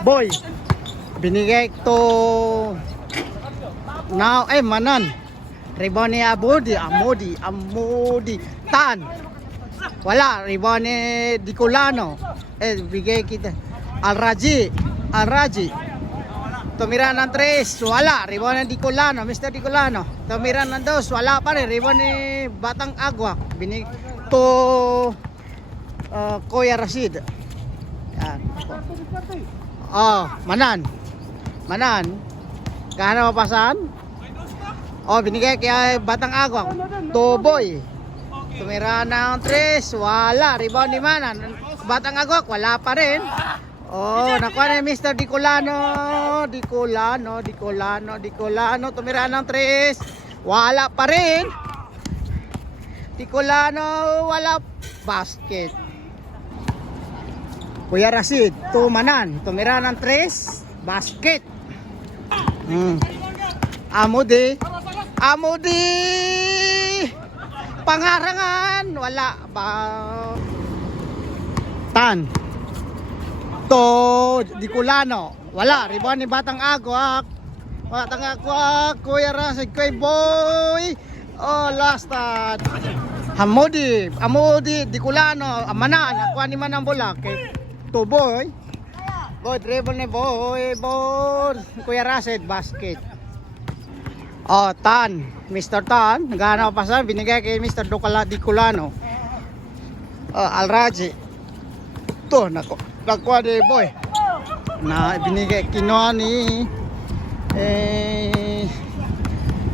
Boy, binigay to now Manan. Rebound ni Amodi Tan. Wala, rebound ni Dicolano. Bigay kita Al-Raji. Tumira ng 3, wala, rebound ni Dicolano, Mr. Dicolano. Tumira ng 2, wala pa rin, rebound ni Batang Agwak. Binig to Kuya Rashid. Yan. Manan. Gana mapasan? Binigay kay Batang Agwak. Toboy. Tumira ng 3, wala, rebound ni Manan. Batang Agwak, wala pa rin. Nakuha ni Mr. Dicolano. Tumira ng 3, wala pa rin. Dicolano, wala. Basket. Kuya Rashid, Manan. Tumira ng 3, basket. Amodi. Pangarangan, wala. Tan. Dicolano, wala. Rebound ni Batang Agwak. Kuya Rashid, kay Boy. Last time. Amodi, Dicolano, Manan. Nakuha ni Manan bola kay Boy. Dribble ni Boy. Kuya Rashid, basket. Tan. Mr. Tan. Nagana pa sa binigay kay Mr. Dicolano. Al-Raji. Nakuha ni Boy. Na binigay kinuha ni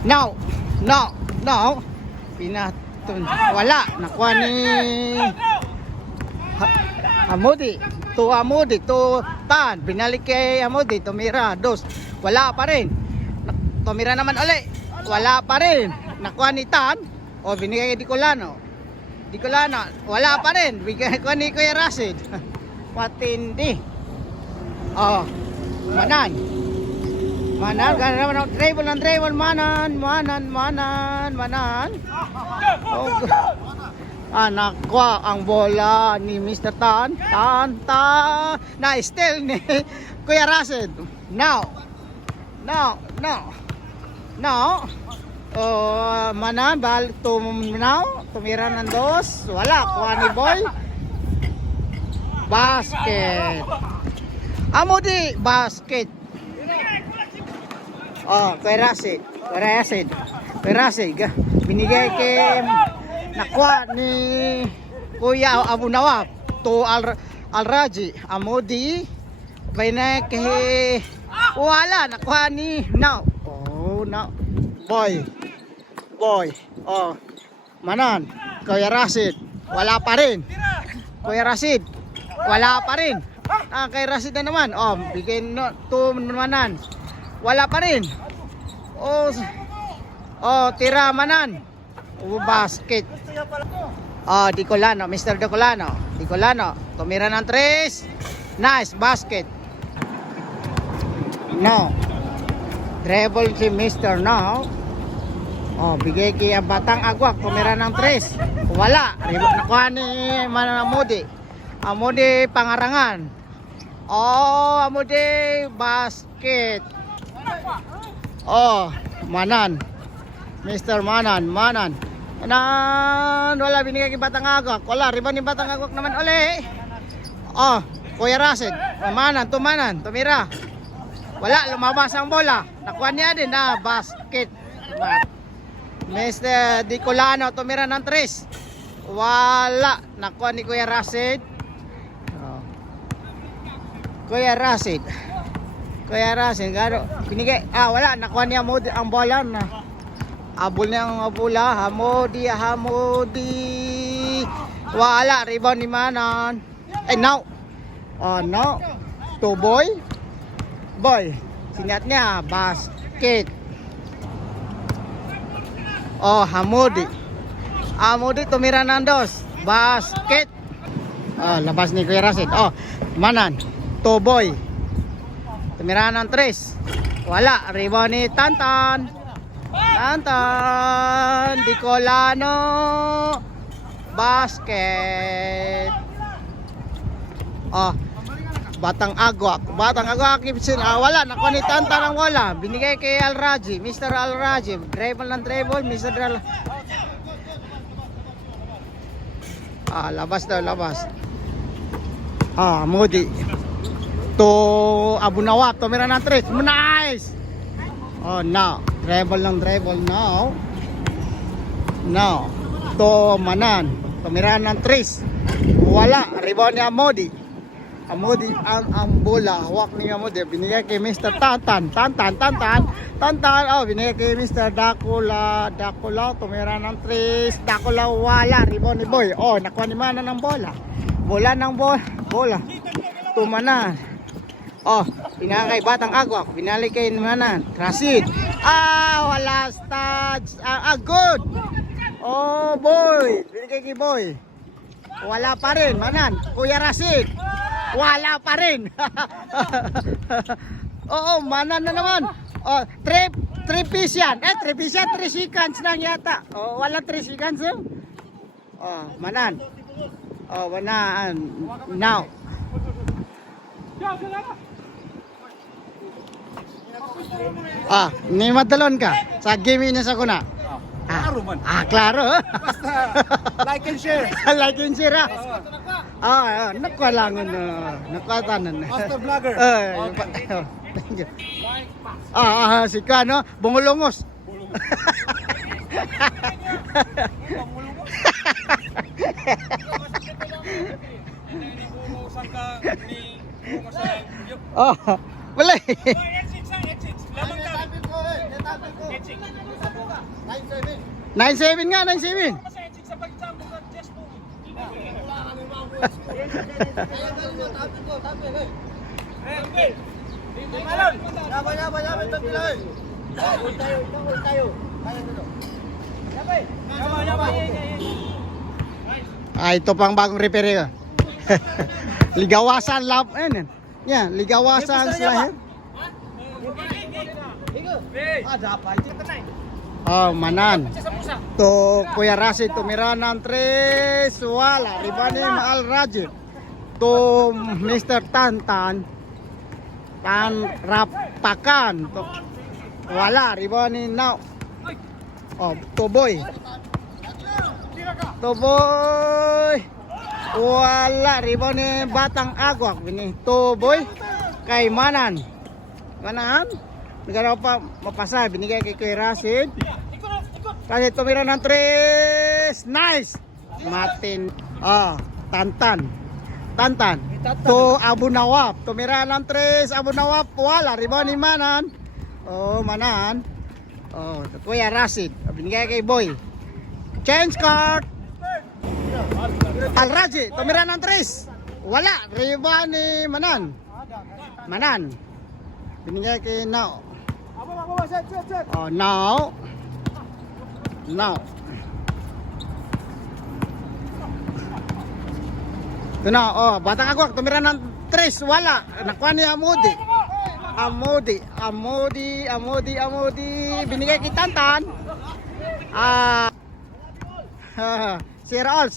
now wala, nakuha ni Amodi to Tan, binalik kay Amodi, tumira 2, wala pa rin. Tumira naman ulit, wala pa rin. Nakuha ni Tan, binigay kay Dicolano, wala pa rin. Bigay ko ni Kuya Rashid. Matindi. Manan, gana naman ang dribble, Manan. Nakuha ang bola ni Mr. Tan. Na steal ni Kuya Rashid. Now. Manan, balik to now. Tumira ng 2, wala. Kuha ni Boy. Basket. Amodi, basket. Kuya Rashid. Binigay kay nakuha ni Kuya Abu Nawab to Al-Raji. Amodi. Binigay kay wala, nakuha ni now. Boy. Manan. Kuya Rashid. Wala pa rin. Kay Rashid na naman. Bigay to Manan. Wala pa rin. Tira Manan. Basket. Dicolano, Mr. Dicolano. Tumira ng 3. Nice, basket. No. Dribble si Mr. Now. Bigay kay Batang Agwak. Tumira ng 3. Wala. Nakuha ni Amodi pangarangan. Amodi basket. Manan. Mr. Manan. Wala, binigay kay Batang Agwak. Wala, rebound ni Batang Agwak naman uli. Kuya Rashid. Manan, tumira. Wala, lumabas ang bola. Nakuha niya din na basket. Mr. Dicolano, tumira ng 3. Wala, nakuha ni Kuya Rashid. Kuya Rashid, gano binigay. Wala, nakuha niya ang bola na. Abol niya ang bola. Amodi. Wala, rebound ni Manan. Now. To Boy. Sinyat niya, basket. Amodi tumira ng 2. Basket. Labas ni Kuya Rashid. Manan. Toboy. Tumira ng 3. Wala. Rebound ni Tantan. Dicolano. Basket. Batang Agwak. Batang Agwak, wala. Nakuha ni Tantan ang wala. Binigay kay Al-Raji. Mr. Al-Raji. Dribble ng dribble. Mr. Labas daw, labas. Modi. To Abu Nawab. Tumira ng 3. Nice! Now. Dribble ng dribble. Now. To Manan. Tumira ng 3. Wala. Rebound ni Amodi. Amodi ang bola, hawak ni Amodi, binigay kay Mr. Tantan, binigay kay Mr. Dakula, tumira ng 3, Dakula wala, rebound ni Boy, nakuha ni Manan ng bola, bola, tumanan, pinaka kay Batang Agwak, binalik kay Manan, Rasid, wala stats, good, Boy, binigay kay Boy, wala pa rin, Manan, Kuya Rasid, wala pa rin. Manan na naman. 3 piece yan. 3 piece yan, 3 seconds lang yata. Wala 3 seconds. Manan. Manan. Now. Ni madalon ka. Sa game niya sa kuna. Klaro man. Klaro. Basta like and share. Like and share. Nakuha lang. Nakuha tanan. Master vlogger. Thank you. Si Kano, bungulungos. Wala. 9-7 nga, 9-7. Ito pang bagong repair. Ligawasan lab. Ligawasan sila. Manan. To Kuya Rasid, tumira ng 3, wala. Ribani Al-Raji. To Mr. Tantan, Rapakan. Wala. Ribani now. To Boy. Wala. Ribani Batang Agwak. To Boy. Kay Manan. Nagano pa mapasa, binigay kay Kuya Rasid. Kasi tumira ng 3. Nice! Martin. Tantan. To Abu Nawab. Tumira ng 3. Abu Nawab. Wala. Rebound ni Manan. Manan. Kuya Rasid. Binigay kay Boy. Change card. Al-Raji. Tumira ng 3. Wala. Rebound ni Manan. Binigay kay Now. Now. Ito na, Batang Agwak, tumira ng 3, wala. Nakuha ni Amodi. Binigay kay Tantan. Sir Al.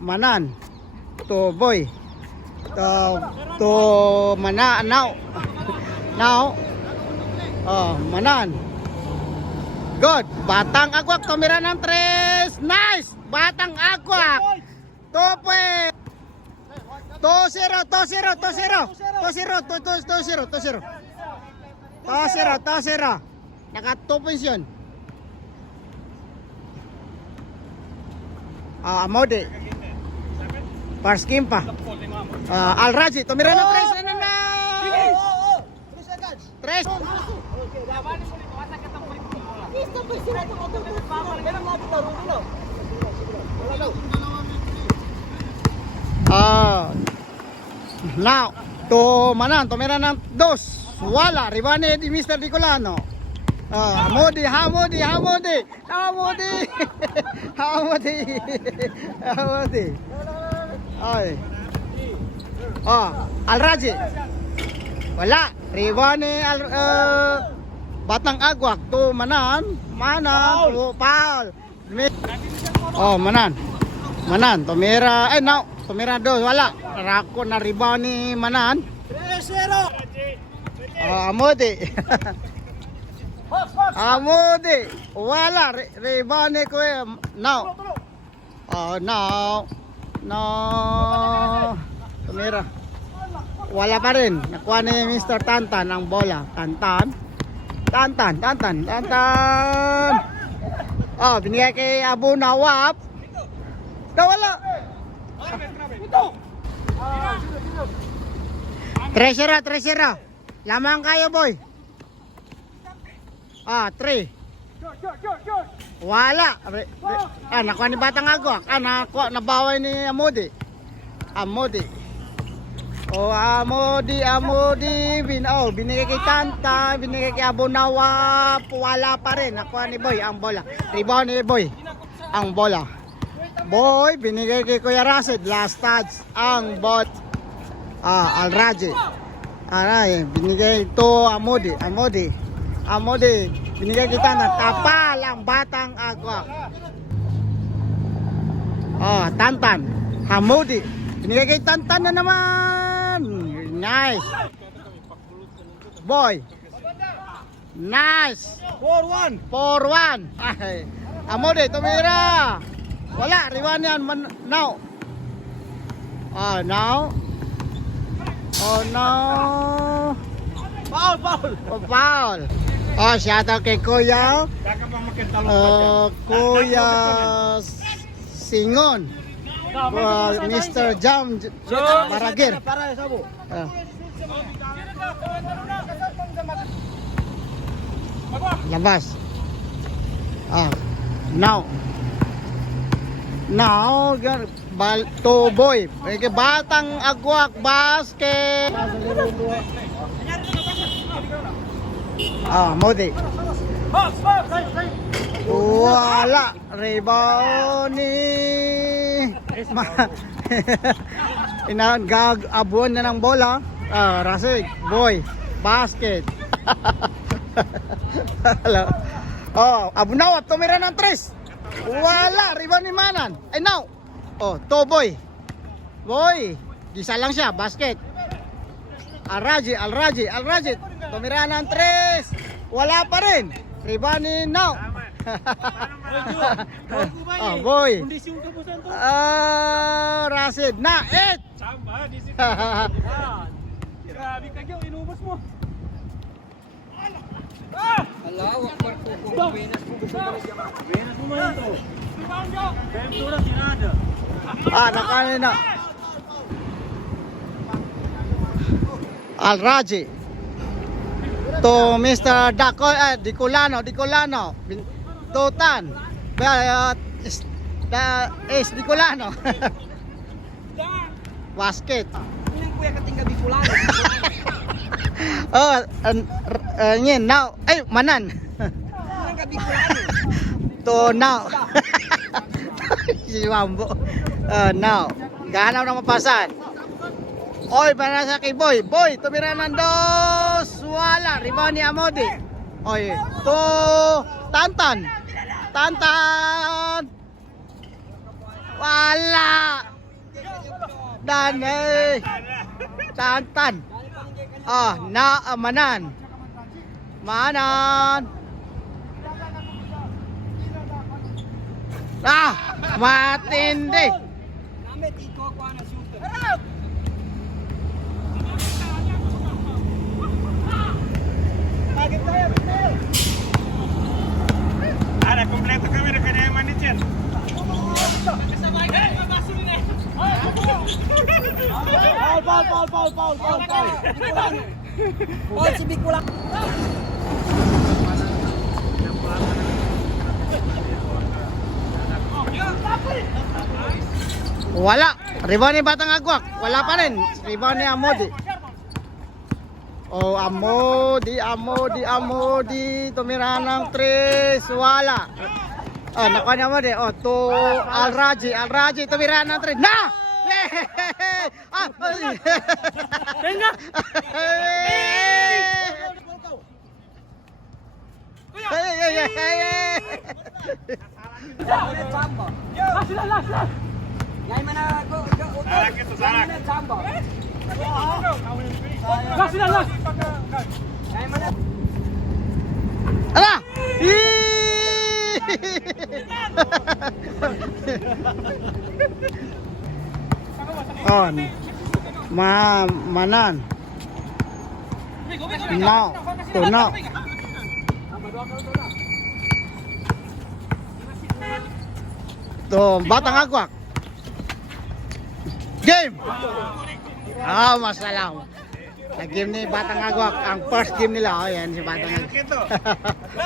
Manan. To Boy. To Mana now. Manan. Good. Batang Agwak tumira ng 3. Nice. Batang Agwak. Tope. 2-0. Naka 2 points yun. Amodi. First game pa. Al-Raji tumira ng 3. 3. Now, to Manan, tumira ng 2. Wala, ribane di Mr. Dicolano. Hamodi. Ay. Al-Raji. Wala, ribane Batang Agwak to Manan, foul. Manan, tumira, now. tumira dos, wala. Rako na rebound ni Manan. 3-0. Amodi. Amodi. Wala. Rebound ni Kuya. Now. Now. No. Tumira. Wala pa rin. Nakuha ni Mr. Tantan ang bola. Tantan. Oh, binigay kay Abu Nawab. Wala. Treasure. Lamang kayo, boy. 3. Wala. Nakuha ni Batang Agwak. Nabaway ni Amodi. Amodi. Binigay kay Tanta, binigay kay Abu Nawab. Wala pa rin. Nakuha ni Boy ang bola. Rebound ni Boy ang bola. Boy, binigay kay Kuya Rasid. Last touch ang bot. Al-Raji. Binigay ito Amodi. Binigay kay Tanta. Tapal ang Batang Agwak. Tantan. Amodi. Binigay kay Tantan na naman. Nice. Boy. Nice. 4-1. 4-1. Amodi, tumira. Wala, rewind yan. Now. Now. Foul. Shout out kay Kuya. Kuya Singon. Mr. Jam Maragir. Labas. Now, to boy. Batang Agwak basket. Modi. Wala. Rebound ni abuan na ng bola. Rasig. Boy. Basket. Abu Nawab. Tumira ng 3. Wala. Rebound ni Manan. Now. To boy. Gisa lang siya. Basket. Al-Raji. Tumira ng 3. Wala pa rin. Rebound ni Now. Boy. Rasid na 8. Grabe ka gyud inubos mo. Venus mo man ito. Ventura sinada. Nakanin na. Al-Raji. To Mr. Dicolano. Tutan. Dicolano. Basket. Ilang kuya katingga Bicolano. Now. Manan. Ilang ka Bicolano. To now. Si Wambo. Now. Ganaw na mapasan. Para sa kay Boy. Tumira ng 2. Wala. Rebound ni Amodi. To Tantan. Wala. Tantan. Manan. Matindi. Namit iko ko na shooter. Ada kompleto kamera kanya manager. Oh, si Bicolano. Wala. Rebound ni Batang Agwak. Wala pa rin. Rebound ni Amodi. Amodi. Tumira ng 3. Wala. Nakuha ni Amodi. To Al-Raji. Tumira ng 3. Na! Tenga. Ngayon man na, go, utol. Sarak ito, sarak. Ngayon man na, jumbo. Gas sila, gas! Ngayon man na. Ala! On. Manan. No. Tuno. To, batang agwak. Game. Masalam. Sa game ni Batang Agwak, ang first game nila. Oh, yan si Batang Agwak. Ito.